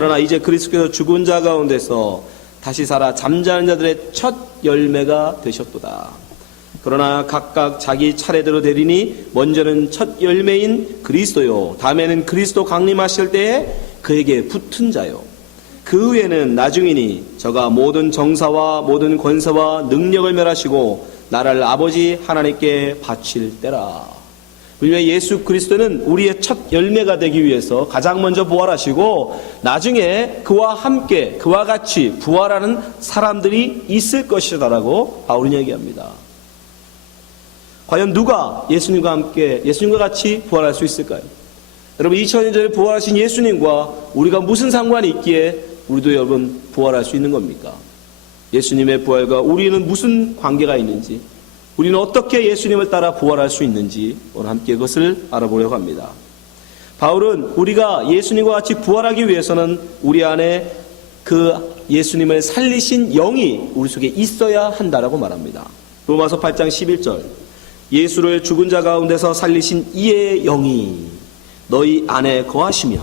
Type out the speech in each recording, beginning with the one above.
그러나 이제 그리스도께서 죽은 자 가운데서 다시 살아 잠자는 자들의 첫 열매가 되셨도다. 그러나 각각 자기 차례대로 되리니 먼저는 첫 열매인 그리스도요, 다음에는 그리스도 강림하실 때에 그에게 붙은 자요, 그 후에는 나중이니 저가 모든 정사와 모든 권세와 능력을 멸하시고 나라를 아버지 하나님께 바칠 때라. 우리의 예수 그리스도는 우리의 첫 열매가 되기 위해서 가장 먼저 부활하시고 나중에 그와 함께 그와 같이 부활하는 사람들이 있을 것이다라고 바울은 얘기합니다. 과연 누가 예수님과 함께 예수님과 같이 부활할 수 있을까요? 여러분, 2000년 전에 부활하신 예수님과 우리가 무슨 상관이 있기에 우리도 여러분 부활할 수 있는 겁니까? 예수님의 부활과 우리는 무슨 관계가 있는지, 우리는 어떻게 예수님을 따라 부활할 수 있는지 오늘 함께 그것을 알아보려고 합니다. 바울은 우리가 예수님과 같이 부활하기 위해서는 우리 안에 그 예수님을 살리신 영이 우리 속에 있어야 한다라고 말합니다. 로마서 8장 11절, 예수를 죽은 자 가운데서 살리신 이의 영이 너희 안에 거하시면,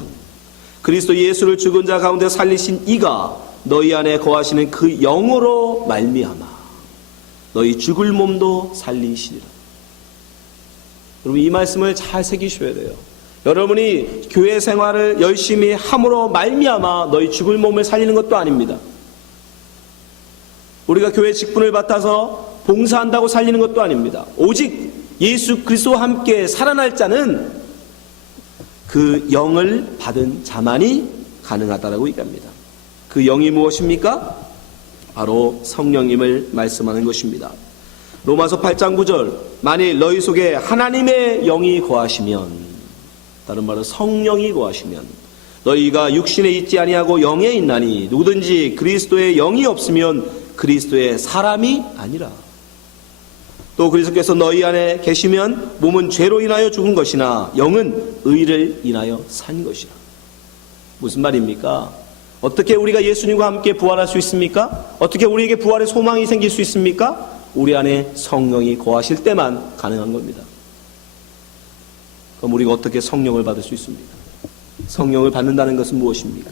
그리스도 예수를 죽은 자 가운데 살리신 이가 너희 안에 거하시는 그 영으로 말미암아 너희 죽을 몸도 살리시리라. 여러분, 이 말씀을 잘 새기셔야 돼요. 여러분이 교회 생활을 열심히 함으로 말미암아 너희 죽을 몸을 살리는 것도 아닙니다. 우리가 교회 직분을 맡아서 봉사한다고 살리는 것도 아닙니다. 오직 예수 그리스도와 함께 살아날 자는 그 영을 받은 자만이 가능하다라고 얘기합니다. 그 영이 무엇입니까? 바로 성령님을 말씀하는 것입니다. 로마서 8장 9절, 만일 너희 속에 하나님의 영이 거하시면, 다른 말로 성령이 거하시면 너희가 육신에 있지 아니하고 영에 있나니 누구든지 그리스도의 영이 없으면 그리스도의 사람이 아니라. 또 그리스도께서 너희 안에 계시면 몸은 죄로 인하여 죽은 것이나 영은 의를 인하여 산 것이라. 무슨 말입니까? 어떻게 우리가 예수님과 함께 부활할 수 있습니까? 어떻게 우리에게 부활의 소망이 생길 수 있습니까? 우리 안에 성령이 거하실 때만 가능한 겁니다. 그럼 우리가 어떻게 성령을 받을 수 있습니까? 성령을 받는다는 것은 무엇입니까?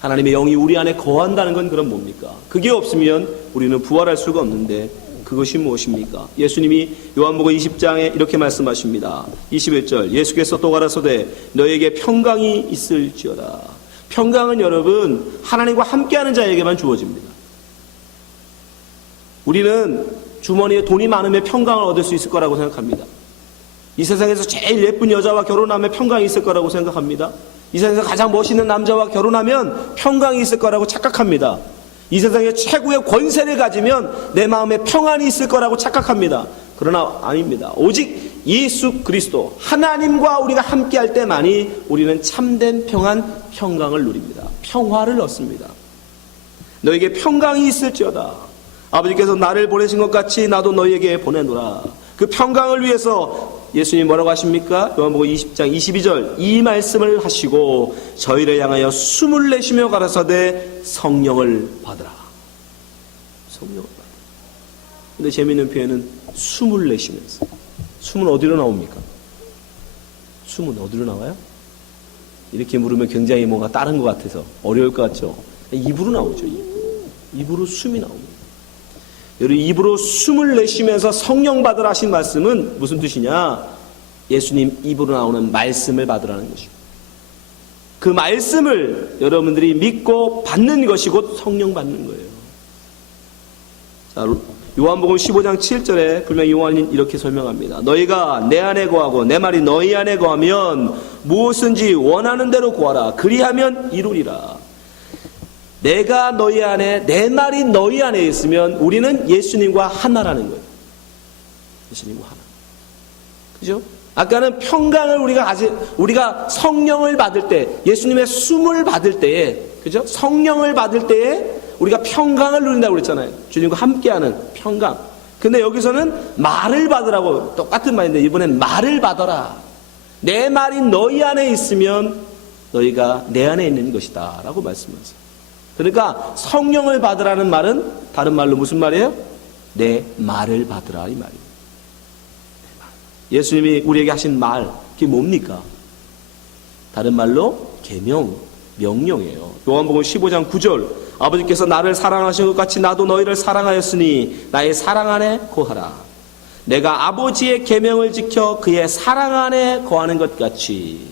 하나님의 영이 우리 안에 거한다는 건 그럼 뭡니까? 그게 없으면 우리는 부활할 수가 없는데 그것이 무엇입니까? 예수님이 요한복음 20장에 이렇게 말씀하십니다. 21절, 예수께서 또 가라사대 너에게 평강이 있을지어다. 평강은 여러분 하나님과 함께하는 자에게만 주어집니다. 우리는 주머니에 돈이 많으면 평강을 얻을 수 있을 거라고 생각합니다. 이 세상에서 제일 예쁜 여자와 결혼하면 평강이 있을 거라고 생각합니다. 이 세상에서 가장 멋있는 남자와 결혼하면 평강이 있을 거라고 착각합니다. 이 세상에 최고의 권세를 가지면 내 마음에 평안이 있을 거라고 착각합니다. 그러나 아닙니다. 오직 예수 그리스도 하나님과 우리가 함께할 때만이 우리는 참된 평안, 평강을 누립니다. 평화를 얻습니다. 너에게 평강이 있을지어다. 아버지께서 나를 보내신 것 같이 나도 너희에게 보내노라. 그 평강을 위해서 예수님 뭐라고 하십니까? 요한복음 20장 22절 이 말씀을 하시고 저희를 향하여 숨을 내쉬며 가라사대 성령을 받으라. 성령을 받으라. 근데 재미있는 표현은 숨을 내쉬면서. 숨은 어디로 나옵니까? 숨은 어디로 나와요? 이렇게 물으면 굉장히 뭔가 다른 것 같아서 어려울 것 같죠? 입으로 나오죠. 입으로 숨이 나옵니다. 여러분, 입으로 숨을 내쉬면서 성령 받으라 하신 말씀은 무슨 뜻이냐? 예수님 입으로 나오는 말씀을 받으라는 것입니다. 그 말씀을 여러분들이 믿고 받는 것이 곧 성령 받는 거예요. 자, 요한복음 15장 7절에 분명히 요한이 이렇게 설명합니다. 너희가 내 안에 거하고 내 말이 너희 안에 거하면 무엇인지 원하는 대로 구하라. 그리하면 이루리라. 내가 너희 안에, 내 말이 너희 안에 있으면 우리는 예수님과 하나라는 거예요. 예수님과 하나. 그죠? 아까는 평강을 우리가 성령을 받을 때, 예수님의 숨을 받을 때에, 그죠? 성령을 받을 때에 우리가 평강을 누린다고 그랬잖아요. 주님과 함께하는 평강. 근데 여기서는 말을 받으라고, 똑같은 말인데 이번엔 말을 받아라. 내 말이 너희 안에 있으면 너희가 내 안에 있는 것이다 라고 말씀하세요. 그러니까 성령을 받으라는 말은 다른 말로 무슨 말이에요? 내 말을 받으라 이 말이에요. 예수님이 우리에게 하신 말, 그게 뭡니까? 다른 말로 계명, 명령이에요. 요한복음 15장 9절 아버지께서 나를 사랑하신 것 같이 나도 너희를 사랑하였으니 나의 사랑 안에 거하라. 내가 아버지의 계명을 지켜 그의 사랑 안에 거하는 것 같이.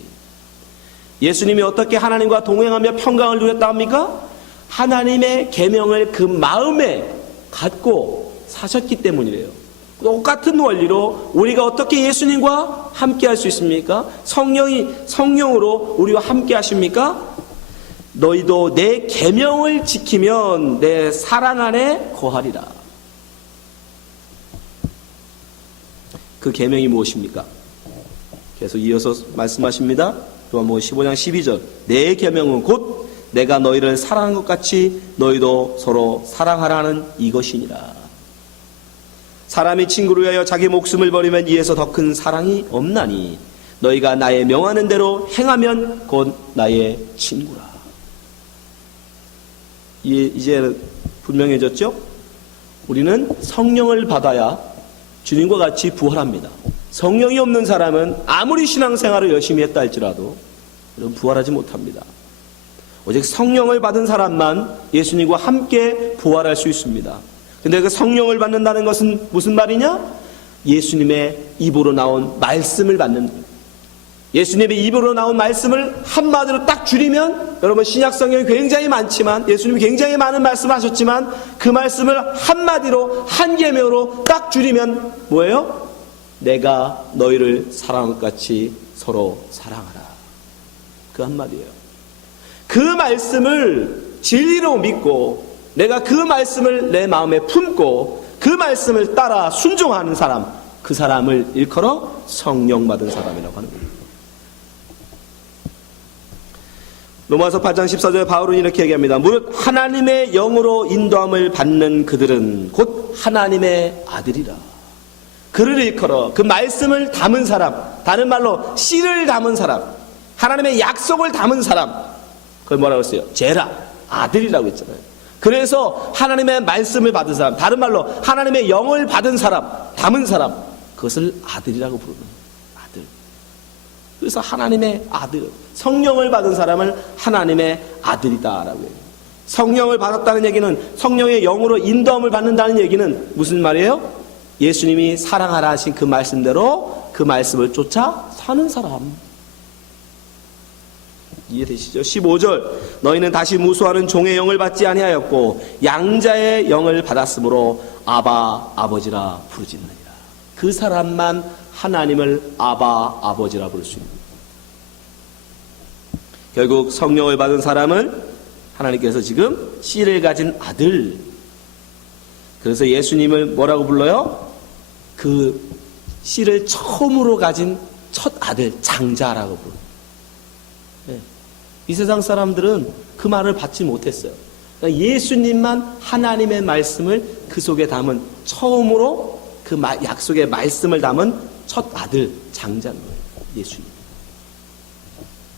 예수님이 어떻게 하나님과 동행하며 평강을 누렸다 합니까? 하나님의 계명을 그 마음에 갖고 사셨기 때문이래요. 똑같은 원리로 우리가 어떻게 예수님과 함께 할 수 있습니까? 성령으로 우리와 함께 하십니까? 너희도 내 계명을 지키면 내 사랑 안에 거하리라. 그 계명이 무엇입니까? 계속 이어서 말씀하십니다. 요한복음 15장 12절 내 계명은 곧 내가 너희를 사랑한 것 같이 너희도 서로 사랑하라는 이것이니라. 사람이 친구를 위하여 자기 목숨을 버리면 이에서 더 큰 사랑이 없나니 너희가 나의 명하는 대로 행하면 곧 나의 친구라. 이제 분명해졌죠? 우리는 성령을 받아야 주님과 같이 부활합니다. 성령이 없는 사람은 아무리 신앙생활을 열심히 했다 할지라도 부활하지 못합니다. 오직 성령을 받은 사람만 예수님과 함께 부활할 수 있습니다. 근데 그 성령을 받는다는 것은 무슨 말이냐? 예수님의 입으로 나온 말씀을 받는 거예요. 예수님의 입으로 나온 말씀을 한마디로 딱 줄이면, 여러분 신약 성경이 굉장히 많지만 예수님이 굉장히 많은 말씀을 하셨지만 그 말씀을 한마디로 한 계명으로 딱 줄이면 뭐예요? 내가 너희를 사랑한 것 같이 서로 사랑하라. 그 한마디예요. 그 말씀을 진리로 믿고 내가 그 말씀을 내 마음에 품고 그 말씀을 따라 순종하는 사람, 그 사람을 일컬어 성령 받은 사람이라고 하는 겁니다. 로마서 8장 14절에 바울은 이렇게 얘기합니다. 무릇 하나님의 영으로 인도함을 받는 그들은 곧 하나님의 아들이라. 그를 일컬어 그 말씀을 담은 사람, 다른 말로 씨를 담은 사람, 하나님의 약속을 담은 사람, 그걸 뭐라고 했어요? 제라, 아들이라고 했잖아요. 그래서 하나님의 말씀을 받은 사람, 다른 말로 하나님의 영을 받은 사람, 담은 사람, 그것을 아들이라고 부르는 거예요. 아들. 그래서 하나님의 아들, 성령을 받은 사람을 하나님의 아들이다라고 해요. 성령을 받았다는 얘기는 성령의 영으로 인도함을 받는다는 얘기는 무슨 말이에요? 예수님이 사랑하라 하신 그 말씀대로 그 말씀을 쫓아 사는 사람. 이해되시죠? 15절 너희는 다시 무수하는 종의 영을 받지 아니하였고 양자의 영을 받았으므로 아바 아버지라 부르짖느니라. 그 사람만 하나님을 아바 아버지라 부를 수 있는 거예요. 결국 성령을 받은 사람은 하나님께서 지금 씨를 가진 아들, 그래서 예수님을 뭐라고 불러요? 그 씨를 처음으로 가진 첫 아들, 장자라고 불러요. 네. 이 세상 사람들은 그 말을 받지 못했어요. 그러니까 예수님만 하나님의 말씀을 그 속에 담은, 처음으로 그 약속의 말씀을 담은 첫 아들, 장자인 거예요. 예수님.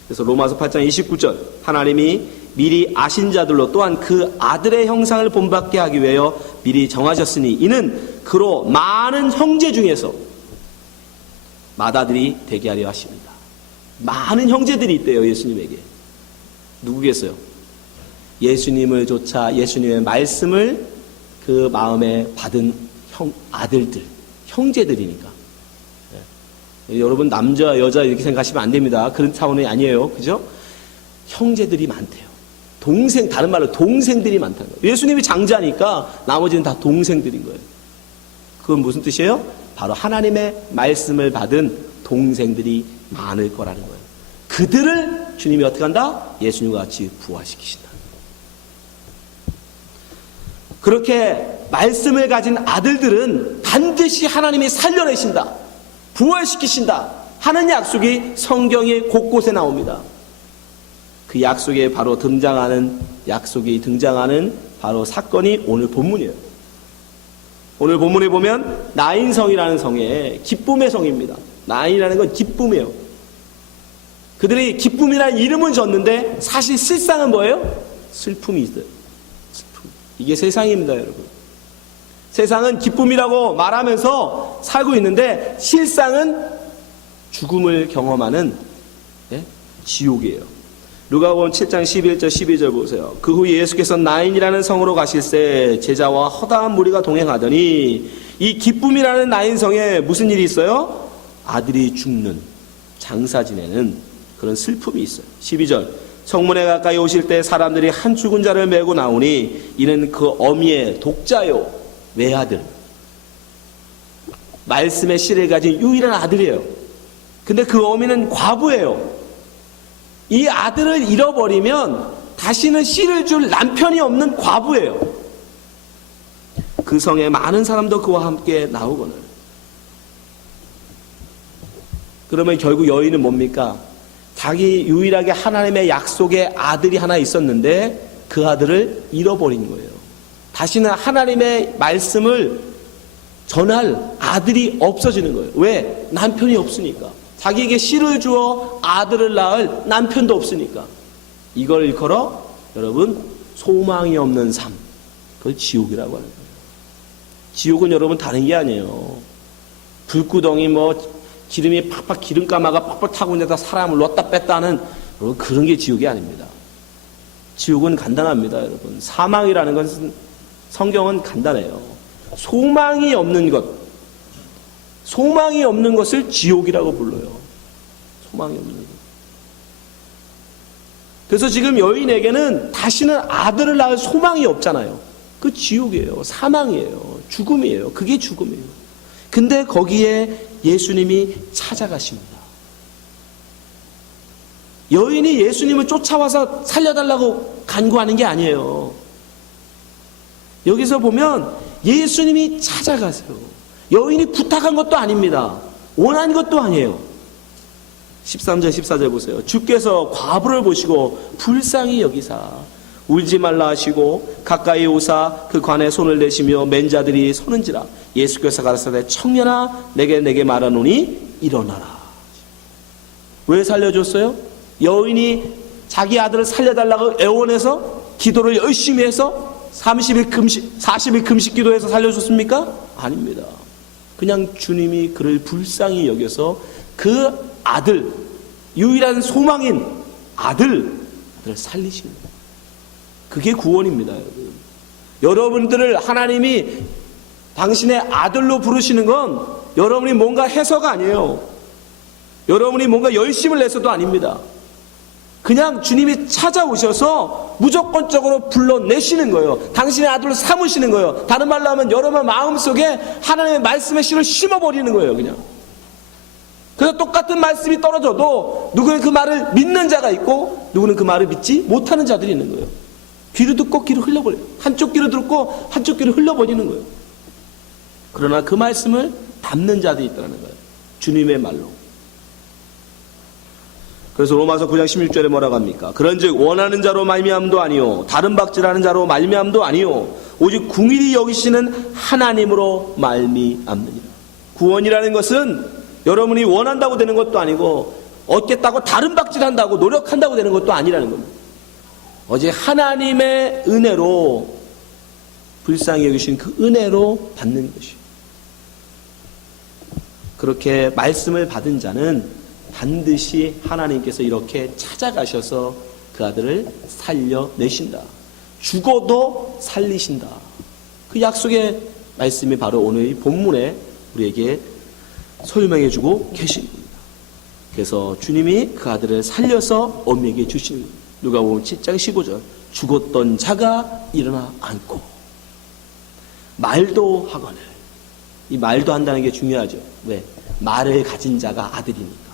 그래서 로마서 8장 29절 하나님이 미리 아신 자들로 또한 그 아들의 형상을 본받게 하기 위하여 미리 정하셨으니 이는 그로 많은 형제 중에서 맏아들이 되게 하려 하십니다. 많은 형제들이 있대요. 예수님에게. 누구겠어요? 예수님을 쫓아 예수님의 말씀을 그 마음에 받은 아들들, 형제들이니까. 네. 여러분 남자 여자 이렇게 생각하시면 안 됩니다. 그런 차원이 아니에요. 그죠? 형제들이 많대요. 동생, 다른 말로 동생들이 많다는 거예요. 예수님이 장자니까 나머지는 다 동생들인 거예요. 그건 무슨 뜻이에요? 바로 하나님의 말씀을 받은 동생들이 많을 거라는 거예요. 그들을 주님이 어떻게 한다? 예수님과 같이 부활시키신다. 그렇게 말씀을 가진 아들들은 반드시 하나님이 살려내신다, 부활시키신다 하는 약속이 성경의 곳곳에 나옵니다. 그 약속이 등장하는 바로 사건이 오늘 본문이에요. 오늘 본문에 보면 나인성이라는 성에 기쁨의 성입니다. 나인이라는 건 기쁨이에요. 그들이 기쁨이라는 이름은 졌는데 사실 실상은 뭐예요? 슬픔이 있어요. 슬픔. 이게 세상입니다, 여러분. 세상은 기쁨이라고 말하면서 살고 있는데 실상은 죽음을 경험하는 지옥이에요. 누가복음 7장 11절 12절 보세요. 그 후 예수께서 나인이라는 성으로 가실새 제자와 허다한 무리가 동행하더니 이 기쁨이라는 나인 성에 무슨 일이 있어요? 아들이 죽는, 장사 지내는 그런 슬픔이 있어요. 12절 성문에 가까이 오실 때 사람들이 한 죽은 자를 메고 나오니 이는 그 어미의 독자요 외아들, 말씀의 씨를 가진 유일한 아들이에요. 근데 그 어미는 과부예요. 이 아들을 잃어버리면 다시는 씨를 줄 남편이 없는 과부예요. 그 성에 많은 사람도 그와 함께 나오거늘. 그러면 결국 여인은 뭡니까? 자기 유일하게 하나님의 약속의 아들이 하나 있었는데 그 아들을 잃어버린 거예요. 다시는 하나님의 말씀을 전할 아들이 없어지는 거예요. 왜? 남편이 없으니까. 자기에게 씨를 주어 아들을 낳을 남편도 없으니까. 이걸 일컬어 여러분 소망이 없는 삶, 그걸 지옥이라고 하는 거예요. 지옥은 여러분 다른 게 아니에요. 불구덩이 기름이 팍팍 기름가마가 팍팍 타고 있는데다 사람을 넣었다 뺐다 하는 여러분 그런 게 지옥이 아닙니다. 지옥은 간단합니다. 여러분 사망이라는 것은 성경은 간단해요. 소망이 없는 것, 소망이 없는 것을 지옥이라고 불러요. 소망이 없는 것. 그래서 지금 여인에게는 다시는 아들을 낳을 소망이 없잖아요. 그 지옥이에요. 사망이에요. 죽음이에요. 그게 죽음이에요. 근데 거기에 예수님이 찾아가십니다. 여인이 예수님을 쫓아와서 살려달라고 간구하는 게 아니에요. 여기서 보면 예수님이 찾아가세요. 여인이 부탁한 것도 아닙니다. 원한 것도 아니에요. 13절 14절 보세요. 주께서 과부를 보시고 불쌍히 여기사 울지 말라 하시고 가까이 오사 그 관에 손을 내시며 맨 자들이 서는지라. 예수께서 가라사대 청년아 내게 말하노니 일어나라. 왜 살려줬어요? 여인이 자기 아들을 살려달라고 애원해서 기도를 열심히 해서 30일 금식, 40일 금식 기도해서 살려줬습니까? 아닙니다. 그냥 주님이 그를 불쌍히 여겨서 그 아들, 유일한 소망인 아들을 살리시는 거예요. 그게 구원입니다, 여러분. 여러분들을 하나님이 당신의 아들로 부르시는 건 여러분이 뭔가 해서가 아니에요. 여러분이 뭔가 열심을 내서도 아닙니다. 그냥 주님이 찾아오셔서 무조건적으로 불러내시는 거예요. 당신의 아들로 삼으시는 거예요. 다른 말로 하면 여러분 마음속에 하나님의 말씀의 씨를 심어버리는 거예요. 그냥. 그래서 똑같은 말씀이 떨어져도 누구는 그 말을 믿는 자가 있고 누구는 그 말을 믿지 못하는 자들이 있는 거예요. 귀로 듣고 귀로 흘려버려요. 한쪽 귀로 듣고 한쪽 귀로 흘려버리는 거예요. 그러나 그 말씀을 담는 자들이 있다는 거예요. 주님의 말로. 그래서 로마서 9장 16절에 뭐라고 합니까? 그런즉 원하는 자로 말미암도 아니요 다른 박질하는 자로 말미암도 아니요 오직 궁일이 여기시는 하나님으로 말미암느니라. 구원이라는 것은 여러분이 원한다고 되는 것도 아니고 얻겠다고 다른 박질한다고 노력한다고 되는 것도 아니라는 겁니다. 어제 하나님의 은혜로 불쌍히 여기신 그 은혜로 받는 것이요. 그렇게 말씀을 받은 자는 반드시 하나님께서 이렇게 찾아가셔서 그 아들을 살려내신다. 죽어도 살리신다. 그 약속의 말씀이 바로 오늘 이 본문에 우리에게 설명해주고 계신 겁니다. 그래서 주님이 그 아들을 살려서 어미에게 주시는 겁니다. 누가복음 7장 15절 죽었던 자가 일어나 앉고 말도 하거늘. 이 말도 한다는 게 중요하죠. 왜? 말을 가진 자가 아들이니까.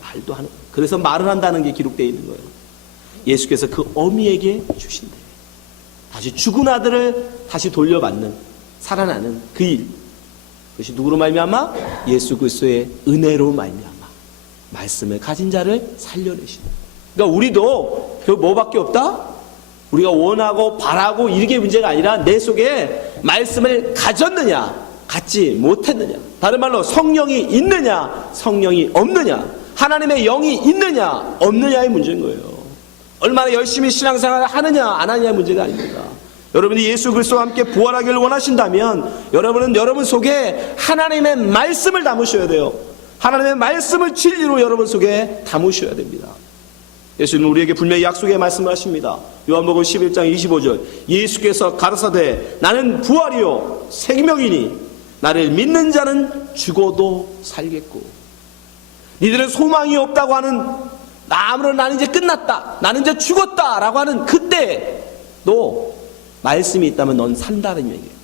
말도 하는. 그래서 말을 한다는 게 기록되어 있는 거예요. 예수께서 그 어미에게 주신대. 다시 죽은 아들을 다시 돌려받는, 살아나는 그 일. 그것이 누구로 말미암아? 예수 그리스도의 은혜로 말미암아 말씀을 가진 자를 살려내시는. 그러니까 우리도 그 뭐밖에 없다? 우리가 원하고 바라고 이게 문제가 아니라 내 속에 말씀을 가졌느냐, 갖지 못했느냐. 다른 말로 성령이 있느냐, 성령이 없느냐. 하나님의 영이 있느냐 없느냐의 문제인 거예요. 얼마나 열심히 신앙생활을 하느냐 안 하느냐의 문제가 아닙니다. 여러분이 예수 그리스도와 함께 부활하기를 원하신다면 여러분은 여러분 속에 하나님의 말씀을 담으셔야 돼요. 하나님의 말씀을 진리로 여러분 속에 담으셔야 됩니다. 예수님은 우리에게 분명히 약속의 말씀을 하십니다. 요한복음 11장 25절 예수께서 가라사대 나는 부활이요 생명이니 나를 믿는 자는 죽어도 살겠고. 니들은 소망이 없다고 하는 아무런 나는 이제 끝났다, 나는 이제 죽었다 라고 하는 그때 너 말씀이 있다면 넌 산다는 얘기예요.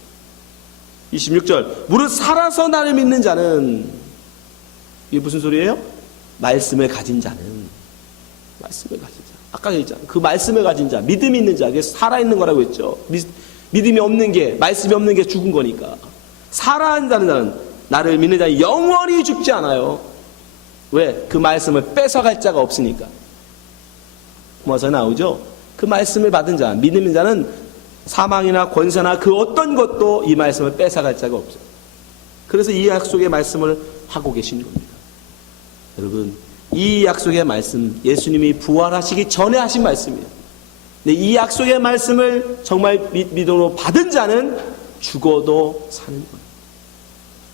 26절 무릇 살아서 나를 믿는 자는, 이게 무슨 소리예요? 말씀을 가진 자는, 말씀을 가진 자, 아까 얘기했잖아요. 그 말씀을 가진 자, 믿음이 있는 자, 그게 살아있는 거라고 했죠. 믿음이 없는 게, 말씀이 없는 게 죽은 거니까. 살아있는 자는, 나를 믿는 자는 영원히 죽지 않아요. 왜? 그 말씀을 뺏어갈 자가 없으니까. 뭐서 나오죠? 그 말씀을 받은 자, 믿는 있는 자는 사망이나 권세나 그 어떤 것도 이 말씀을 뺏어갈 자가 없어요. 그래서 이 약속의 말씀을 하고 계신 겁니다. 여러분, 이 약속의 말씀, 예수님이 부활하시기 전에 하신 말씀이에요. 근데 이 약속의 말씀을 정말 믿음으로 받은 자는 죽어도 사는 거예요.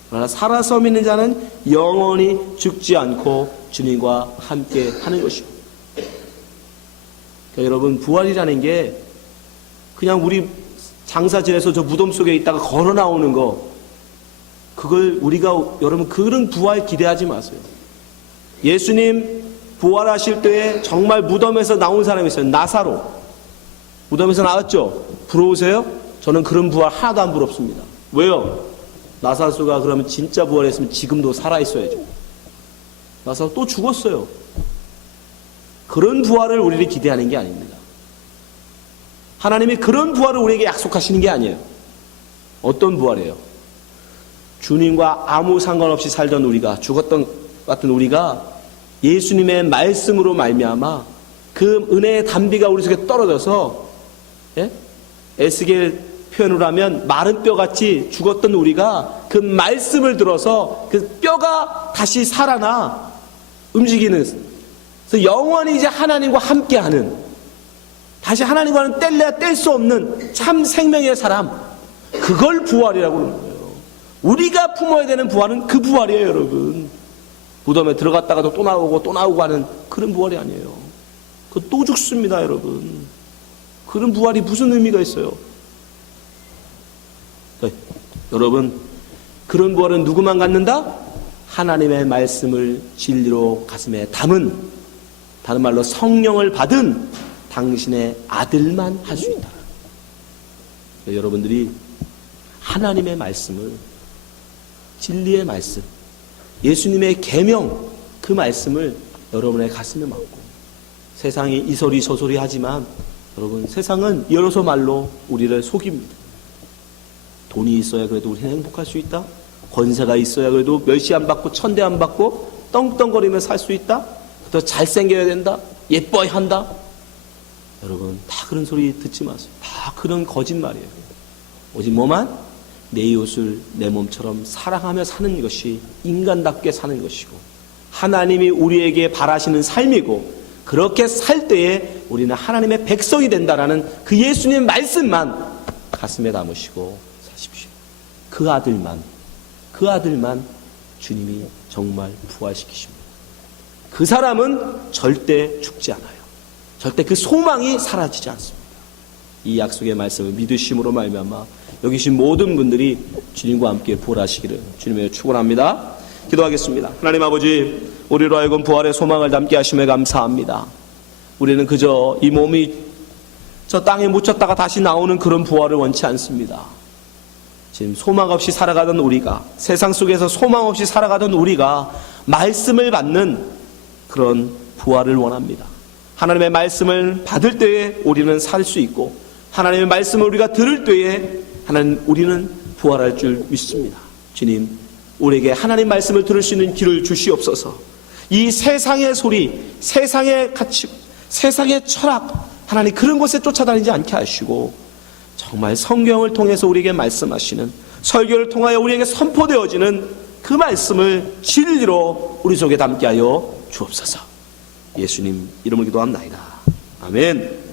그러나 살아서 믿는 자는 영원히 죽지 않고 주님과 함께 하는 것이고. 그러니까 여러분, 부활이라는 게 그냥 우리 장사 지내서 저 무덤 속에 있다가 걸어 나오는 거, 그걸 우리가, 여러분, 그런 부활 기대하지 마세요. 예수님 부활하실 때에 정말 무덤에서 나온 사람이 있어요. 나사로. 무덤에서 나왔죠? 부러우세요? 저는 그런 부활 하나도 안 부럽습니다. 왜요? 나사로가 그러면 진짜 부활했으면 지금도 살아있어야죠. 나사로 또 죽었어요. 그런 부활을 우리를 기대하는 게 아닙니다. 하나님이 그런 부활을 우리에게 약속하시는 게 아니에요. 어떤 부활이에요? 주님과 아무 상관없이 살던 우리가, 죽었던 같은 우리가 예수님의 말씀으로 말미암아 그 은혜의 단비가 우리 속에 떨어져서, 예? 에스겔 표현으로 하면 마른 뼈같이 죽었던 우리가 그 말씀을 들어서 그 뼈가 다시 살아나 움직이는, 그래서 영원히 이제 하나님과 함께하는, 다시 하나님과는 뗄래야 뗄 수 없는 참 생명의 사람, 그걸 부활이라고 그러는 거예요. 우리가 품어야 되는 부활은 그 부활이에요, 여러분. 무덤에 들어갔다가도 또 나오고 하는 그런 부활이 아니에요. 그 또 죽습니다, 여러분. 그런 부활이 무슨 의미가 있어요? 네, 여러분, 그런 부활은 누구만 갖는다? 하나님의 말씀을 진리로 가슴에 담은, 다른 말로 성령을 받은 당신의 아들만 할 수 있다. 여러분들이 하나님의 말씀을, 진리의 말씀, 예수님의 계명, 그 말씀을 여러분의 가슴에 맡고, 세상이 이소리 저소리 하지만 여러분, 세상은 여러서 말로 우리를 속입니다. 돈이 있어야 그래도 우리는 행복할 수 있다. 권세가 있어야 그래도 멸시 안 받고 천대 안 받고 떵떵거리며 살 수 있다. 더 잘생겨야 된다. 예뻐야 한다. 여러분, 다 그런 소리 듣지 마세요. 다 그런 거짓말이에요. 오직 뭐만? 내 이웃을 내 몸처럼 사랑하며 사는 것이 인간답게 사는 것이고, 하나님이 우리에게 바라시는 삶이고, 그렇게 살 때에 우리는 하나님의 백성이 된다라는 그 예수님의 말씀만 가슴에 담으시고 사십시오. 그 아들만 주님이 정말 부활시키십니다. 그 사람은 절대 죽지 않아요. 절대 그 소망이 사라지지 않습니다. 이 약속의 말씀을 믿으심으로 말미암아 여기 계신 모든 분들이 주님과 함께 부활하시기를 주님의 축원합니다. 기도하겠습니다. 하나님 아버지, 우리로 하여금 부활의 소망을 담게 하심에 감사합니다. 우리는 그저 이 몸이 저 땅에 묻혔다가 다시 나오는 그런 부활을 원치 않습니다. 지금 소망 없이 살아가던 우리가, 세상 속에서 소망 없이 살아가던 우리가 말씀을 받는 그런 부활을 원합니다. 하나님의 말씀을 받을 때에 우리는 살 수 있고, 하나님의 말씀을 우리가 들을 때에 우리는 부활할 줄 믿습니다. 주님, 우리에게 하나님 말씀을 들을 수 있는 길을 주시옵소서. 이 세상의 소리, 세상의 가치, 세상의 철학, 하나님 그런 곳에 쫓아다니지 않게 하시고, 정말 성경을 통해서 우리에게 말씀하시는, 설교를 통하여 우리에게 선포되어지는 그 말씀을 진리로 우리 속에 담게 하여 주옵소서. 예수님 이름으로 기도합나이다. 아멘.